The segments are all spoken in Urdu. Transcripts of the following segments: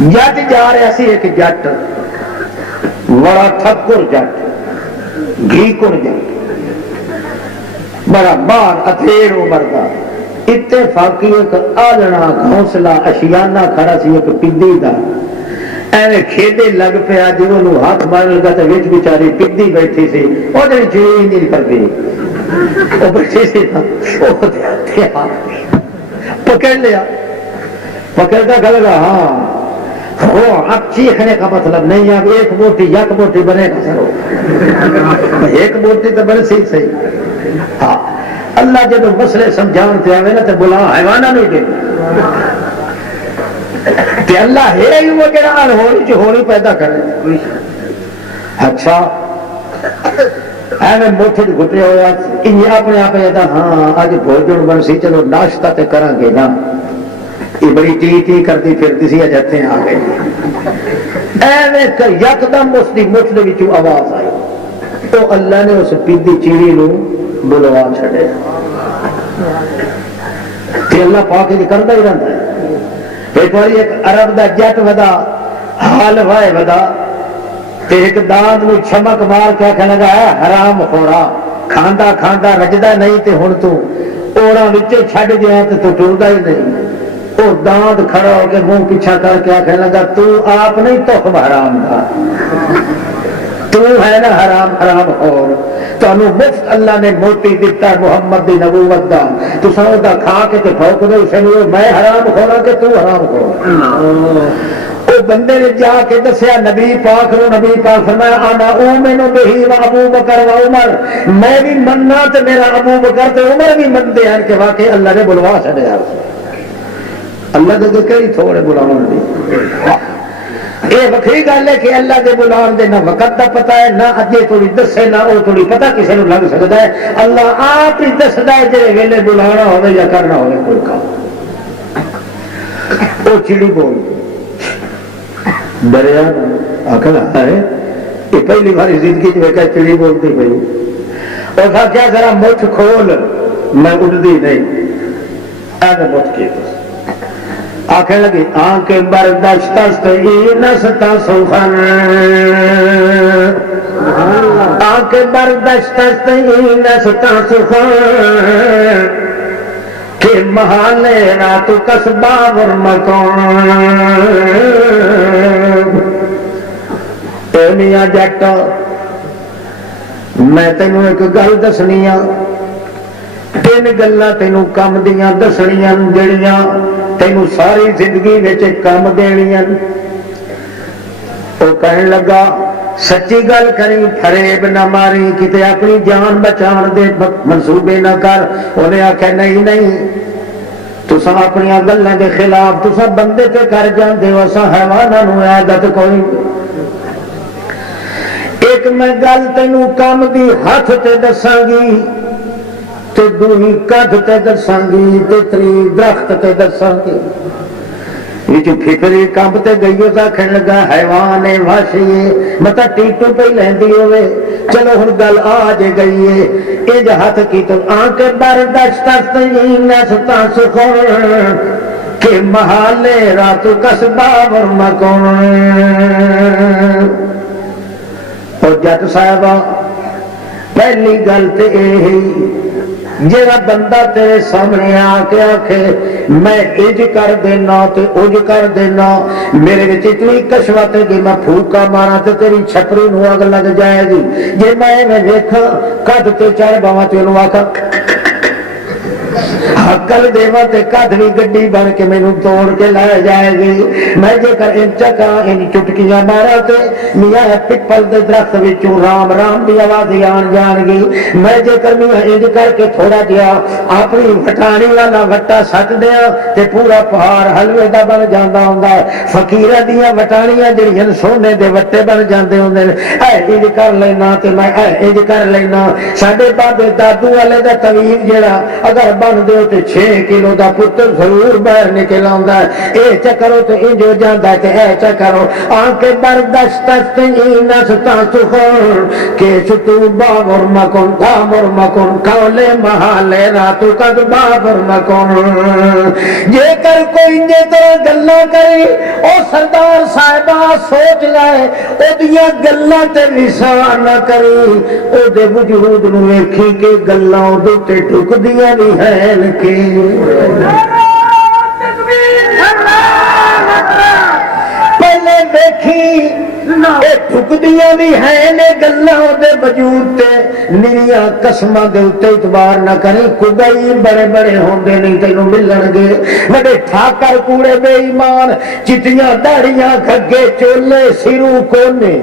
جٹ جا رہا سی ایک جٹ بڑا تھکر جٹ گھی کن جٹ بڑا مار اتھیڑ عمر دا اتفاقی ایک آلنا گھونسلا اشیانہ کھڑا سی ایک پدی دا ایویں کھیدے لگ پیا جی انہوں ہاتھ مارن لگا تو وچ بیچاری پدی بیٹھی سی وہ جی چڑی نہیں پر گئی وہ بیٹھی سی پکڑ لیا پکڑتا کھا لگا ہاں وہ اب چیخنے کا مطلب نہیں اب ایک موٹی یک موٹی بنے گا سر ایک موٹی تو بن سی صحیح ہاں اللہ جب مسئلے سمجھاؤں تے آوے نا تو بلا حیوانہ نہیں دے کہ اللہ ہے ہی وہ جڑا انہوری جو ہوری پیدا کرے اچھا ایویں موٹے گھٹے ہویا انہیں اپنے آپ کہتا ہاں آج بھوجن بن سی چلو ناشتہ تے کریں گے نا یہ بڑی ٹی ٹی کرتی پھرتی سی جتھے آ گئی ایویں یکدم اس دی مٹھ دے وچوں آواز آئی تو اللہ نے اس پیدی چیڑی نو بلوا چھڑے کہ اللہ پاک ہی کردا ہی رہندا ہے ایک بار ایک عرب دا جٹ ودا حال وائے ودا تے ایک دانت نو چھمک مار کے کہنے لگا حرام خورا کھاندا کھاندا رجدا نہیں تے ہن تو اوڑا وچے چھڈ گیا تے تو ٹردا ہی نہیں وہ دانت کھڑا ہو کے منہ پیچھا کر کے کہنے لگا تو آپ نہیں تحم حرام دا تو ہے نا حرام حرام خور تانوں مفت اللہ نے موتی دیتا محمد دی نبوت دا تو سو دا کھا کے تے بھوک دے اسے میں حرام خورا کہ تو حرام خور او بندے نے جا کے دسیا نبی پاک نو نبی پاک فرمایا انا اومن بہی و ابو بکر و عمر میں بھی مننا تے میرا ابو بکر تے عمر بھی مندے ہیں کہ واقعی اللہ نے بلوا چھڈیا اللہ دے کئی تھوڑے بلاون دی یہ وکری گل ہے کہ اللہ دے بلاون دے نہ وقت دا پتہ ہے نہ اجے تھوڑی دسے نہ او تھوڑی پتہ کسے نو لگ سکدا ہے اللہ آپ ہی دسدا ہے جے ویلے بلانا ہوے یا کرنا ہوے کوئی کام او چڑی بول دریا آکھنا ہے یہ پہلی باری زندگی میں کہ چڑی بولتی پئی اور کہا کیا ذرا مٹھ کھول میں اڑدی نہیں ایسے مٹھ کی آنکھیں لگی آنکھیں برداشت نستا سخن آنکھیں برداشت نستا سخن کہ محالے رات قصبہ ورمکون اے میاں جٹ میں تینوں ایک گل دسنیاں تین گلاں تینوں کم دیاں دسنیاں جڑیاں تینوں ساری زندگی وچ کم دینیاں او کہن لگا سچی گل کری فریب نہ ماری کتے اپنی جان بچان دے منصوبے نہ کر انہیں آکھیا نہیں نہیں تساں اپنی گلاں دے خلاف تساں بندے تے کر جاندے ہو اساں حیواناں نو عادت کوئی ایک میں گل تینوں کم دی ہاتھ تے دساں گی تے دوہی کدھ تے دساں گی تے تری درخت تے دساں گی وچ پھپری کمب تے گئی اس آکھن لگا حیوان ہے وحشی ہے متا ٹیٹو پہ لیندی ہوئے چلو ہن گل آ جے گئی ہے اج ہاتھ کی تو آنکھ برداشت نستا سخن کہ محالے رات قصبہ ورمکون اور جٹ صاحبہ پہلی گل تے یہی جیڑا بندہ تیرے سامنے آ کے آکھے میں اج کر دینا تے اج کر دینا میرے وچ اتنی کشوت ہے کہ میں پھوکا مارا تے تیری چھپری نو اگ لگ جائے گی جے میں ویکھاں کد تے چڑھ باواں تے اونوں آکھاں عقل دیوا تے کدھ بھی گڈی بن کے مینوں توڑ کے لے جائے گی میں جے کر ان چکا ان چٹکیاں مارا تے میاں پپل دے درخت وچوں رام رام دی آواز آن جان گی میں جے کر میاں انج کر کے تھوڑا جہا اپنی وٹانی والا وٹا سٹ دیاں تے پورا پہاڑ حلوے دا بن جاندا ہوندا ہے فقیراں دیاں وٹانیاں جڑیاں سونے دے وٹے بن جاندے ہوندے اے انج کر لینا تے میں اے انج کر لینا ساڈے بابے دادو والے دا طویل جڑا اگر بن دے تے 6 کلو دا پتر ضرور باہر نکل آندا ہے اے چکرو تے انج ہو جاندا ہے تے اے چکرو آنکھ برداشت نس تا سخن کیش تو بابر مکن کامر مکن کولے محالے راتو قد بابر مکن جے کر کوئی انجے طرح گلاں کری او سردار صاحبہ سوچ لائے او دیاں گلاں تے وسان نہ کری او دے وجود نو ویکھی کہ گلاں او تے ٹک دیاں نہیں ہیں کہ پہلے دیکھی اے ٹک دیاں بھی ہیں نے گلاں دے وجود تے نیاں قسماں دے اوتے اعتبار نہ کریں کگئی بڑے بڑے ہوندے نہیں تینوں ملن گے بڑے ٹھاکر کوڑے بے ایمان چٹیاں داڑیاں گھگے چولے سرو کونے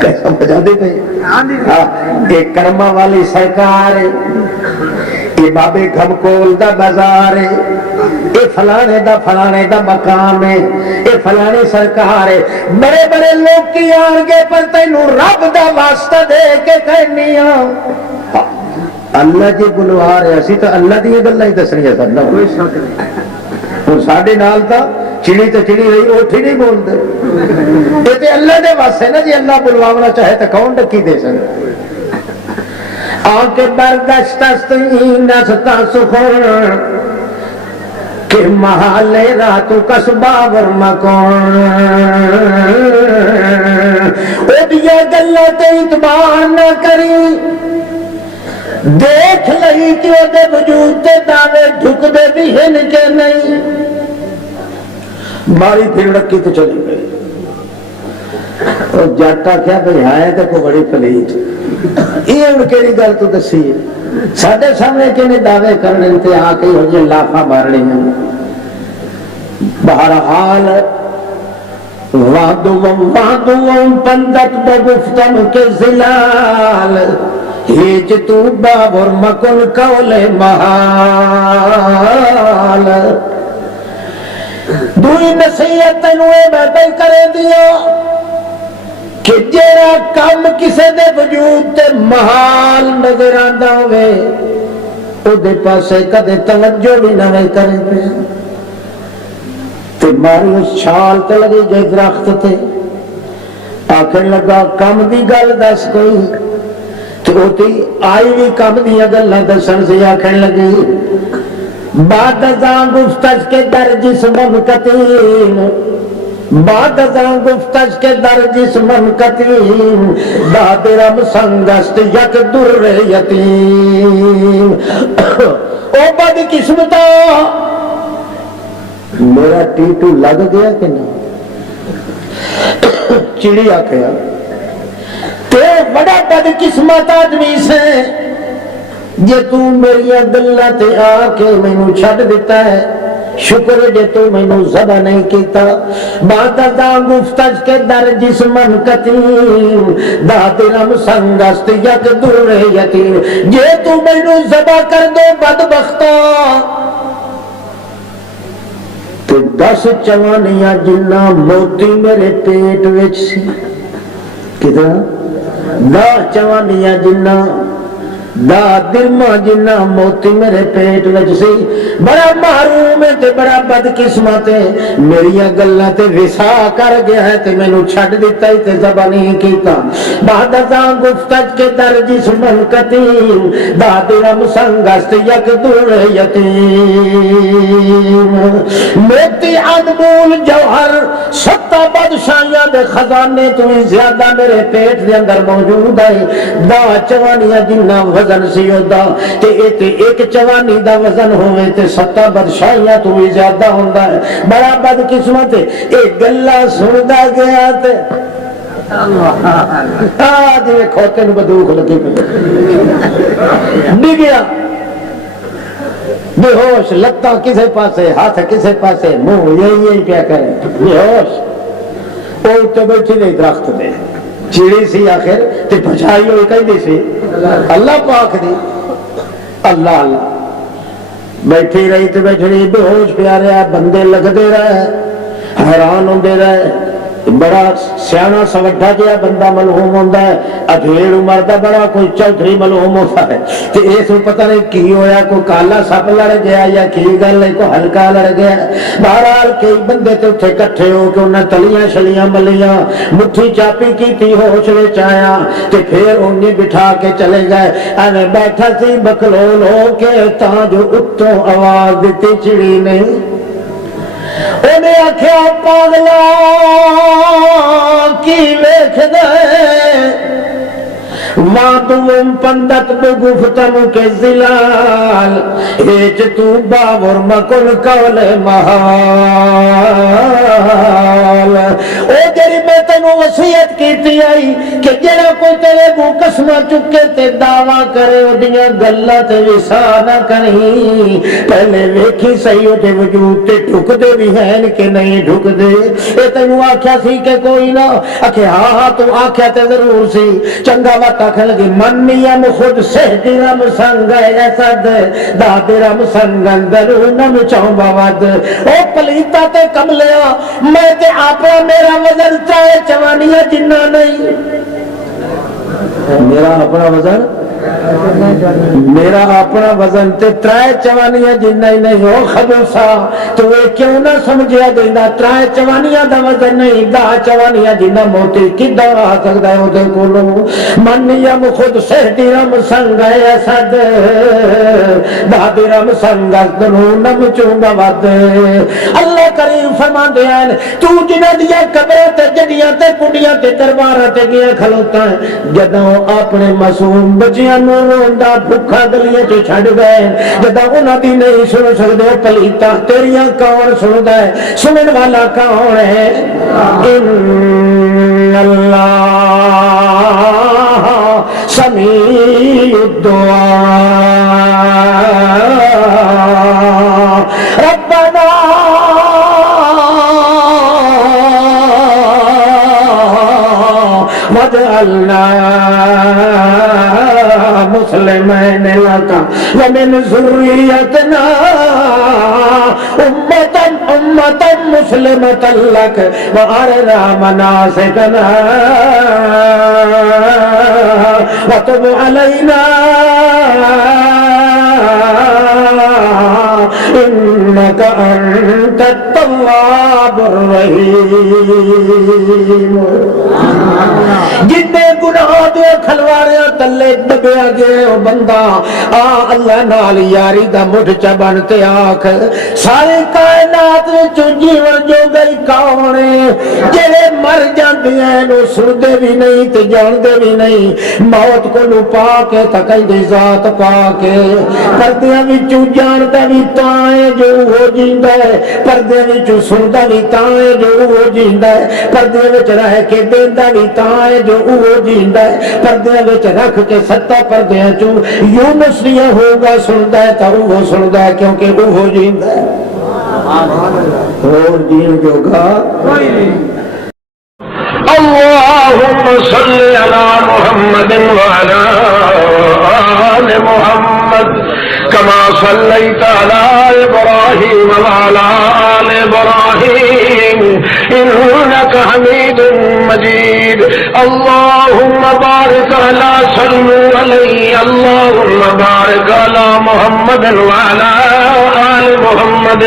کیسا بجا دے پہ ایک کرما والی سرکار ہے یہ بابے گھمکول دا بازار ہے یہ فلانے دا مقام ہے یہ فلانی سرکار ہے بڑے بڑے لوگ کی آن گے پر تینوں رب دا واسطہ دے کے کہنی ہاں اللہ جی بلوا رہے اسی تو اللہ دی گل ہی دسنی ہے سر کوئی شک نہیں ہوں ساڈے نال تا چڑی تو چڑی رہی اوٹھی نہیں بولتے یہ تو اللہ دے واسطے نا جی اللہ بلوانا چاہے تو کون ڈکی دے سکے آنکھ برداشت نستا سخن کہ محالے راتو کس بابر مکن او دیا گلہ تے اعتبار نہ کری دیکھ لئی کہ او دے وجود تے دعوے ڈھک دے بھی ہن کے نہیں ماری پھر رکھی تو چلی گئی اور جاٹا کیا بھئی آئے تو کوئی بڑی پلیٹ یہ ان کے گل تو دسی ہے ساڈے سامنے کنے دعوے کرنے تے آ کے ہو جے لافا مارنی ہیں بہرحال وادوم پندت بگفتم کے زلال ہیچ تو بابر مکن کول محال دوئی نصیحت تنوے میں پہ کرے دیا کہ جیرا کام کسے دے وجود تے محال نظر آندہ ہوئے او دے پاسے کدے توجہ بھی نہ کرے پہ تے ماری اس چھال تے لگے جے درخت تے آخر لگا کم دی گل دس کوئی تے ہوتی آئی بھی کم دی گلاں دسن سے آخر لگی بعد ازاں گفتش کے در جسمم قتیم بعد ازاں گفتش کے در جسمم قتیم دادرم سنگست یک در یتیم او بد قسمتا میرا ٹیٹو لگ گیا کہ نہ چڑی آکھیا تے بڑا بد قسمت آدمی سے جے تو میری گلاں تے آ کے مینوں چھڈ دیتا ہے شکر جے تو مینوں ذبح نہیں کیتا بعد ازاں گفتش کے در جسمن قتیم دادرم سنگست یک در یتیم جے تو مینوں ذبح کر دو بدبختا تو 10 چوانیاں جنہ موتی میرے پیٹ وچ سی کتنا 10 چوانیاں جنہ دا درما جنہ موتی میرے پیٹ وچ سی بڑا محروم ہے تے بڑا بد قسمت ہے میریاں گلاں تے وسا کر گیا ہے تے مینوں چھڈ دتا ہی تے ذبح نہیں کیتا بعد ازاں گفتش کے در جسمن قتیم دادرم سنگست یک در یتیم موتی انمول جوہر 7 بادشاہیاں دے خزانے تو زیادہ میرے پیٹ دے اندر موجود ہے دا چوانیاں جنہ وزن سی ہوتا تے ایک چوانی دا وزن ہوئے تے 7 بادشاہیاں تو بھی زیادہ ہوندہ ہے بڑا بد قسمت ہے ایک گلہ سندا گیا تے آج یہ کھوتے نو بدوخ لگی پہ ڈگیا بے ہوش لگتا کسے پاسے ہاتھ کسے پاسے منہ یہی پیا کرے بے ہوش او تے بیٹھی نہیں درخت دے چیڑی سی آخر تے بچائی ہوئی کہیں دی سی اللہ پاک دی اللہ اللہ بیٹھی رہی تے بیٹھی رہی بے ہوش پیا رہا بندے لگ دے رہے حیران ہوں دے رہے بڑا سیاح سوٹا جہا بندہ ملوم ہوتا ہے، ادھیڑ عمر دا بڑا کوئی چودھری ملوم ہوتا ہے، تو اس کو پتہ نہیں کی ہویا، کوئی کالا سپ لڑ گیا یا کی گل ہے، کوئی ہلکا لڑ گیا۔ بہرحال کئی بندے تے اتنے کٹھے ہو کے انہیں تلیاں شلیاں ملیاں، مٹھی چاپی کی تھی، ہوش وچ آیا تے پھر انہیں بٹھا کے چلے گئے۔ ایویں بیٹھا سی بکلول ہو کے، تاں جو اتوں آواز دیتی چڑی نے، انہیں آخیا پاگلا کی ویکھ دے، وادم پندت بگفتم کے زلال، ایچ تو باور مکن کول محال۔ او جری میں تینوں وصیت کیتی آئی کہ جڑا کوئی تیرے کو قسمہ چکے تے دعویٰ کرے اُدیاں گلہ تے وسا نہ کریں، پہلے ویکھی صحیح تے وجود تے ڈھک دے بھی ہیں کہ نہیں ڈھک دے۔ اے تینوں آکھیا سی کہ کوئی نہ، آکھے ہاں ہاں تو آکھیا تے ضرور سی، چنگا وقت آکھن لگی منیم خود سہدی رم سنگ ایسد دادی رم سنگ اندر نم چاہوں ود۔ او پلیتا تے کملیا، میں تے آپا میرا وزن چاہے چوانیاں جنہ نہیں، میرا اپنا وزن، میرا اپنا وزن تے ترائے چوانیاں جنہ ہی نہیں ہو خبوسا، تو وہ کیوں نہ سمجھیا دینا ترائے چوانیاں دا وزن نہیں، دا چوانیاں جنہ موتی کدہ آ سکتا ہے ادھے کولو۔ منیم خود سہدی رم سنگ ایسد دادی رم سنگ نم چونگا ود۔ اللہ کریم فرما دیا ہے تو جنہ دیا قبریں تے جڑیاں تے کنڈیاں تے درباراں تے گیا کھلوتا ہے، جدوں اپنے معصوم بچیاں نو روندا بھکھا گلیاں چ چھڈ گئے، جدوں انہاں دی نہیں سن سکدے پلیتا تیریاں کون سندا ہے، سنن والا کون ہے؟ ان اللہ سمیع الدعاء، ربنا واجعلنا مسلمین لک ومن ذریتنا امة مسلمة لک وارنا مناسکنا وتب علینا انک انت التواب الرحیم۔ جتنے گناہ دے کھلواریاں تلے دبیا گئے او بندہ آ اللہ نال یاری دا مٹھ چا بن تے آکھ ساری کائنات وچ جیون جو گئی کون جڑے مر جاندیاں نو سردے بھی نہیں تے جاندے بھی نہیں، موت کو نو پا کے تکیندی ذات پا کے، پردیاں وچوں جاندا بھی تاں ہے جو ہو جیندا ہے، پردے وچوں سندا بھی تاں ہے جو ہو جیندا ہے، پردے وچ رہ کے دیندا بھی تاں ہے جو وہ جیندا ہے، پردے وچ رکھ کے ستا پردیاں چوں یونس نہیں ہوگا سندا ہے تو وہ سندا ہے کیونکہ وہ جیندا ہے، اور جین جوگا کوئی نہیں۔ اللهم صل على محمد وعلى آل محمد كما صليت على إبراهيم وعلى آل إبراهيم إنك حميد مجيد۔ اللهم بارك على صلوا عليه، اللهم بارك على محمد وعلى آل محمد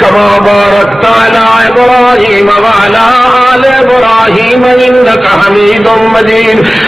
كما باركت على إبراهيم وعلى آل إبراهيم إنك حميد مجيد۔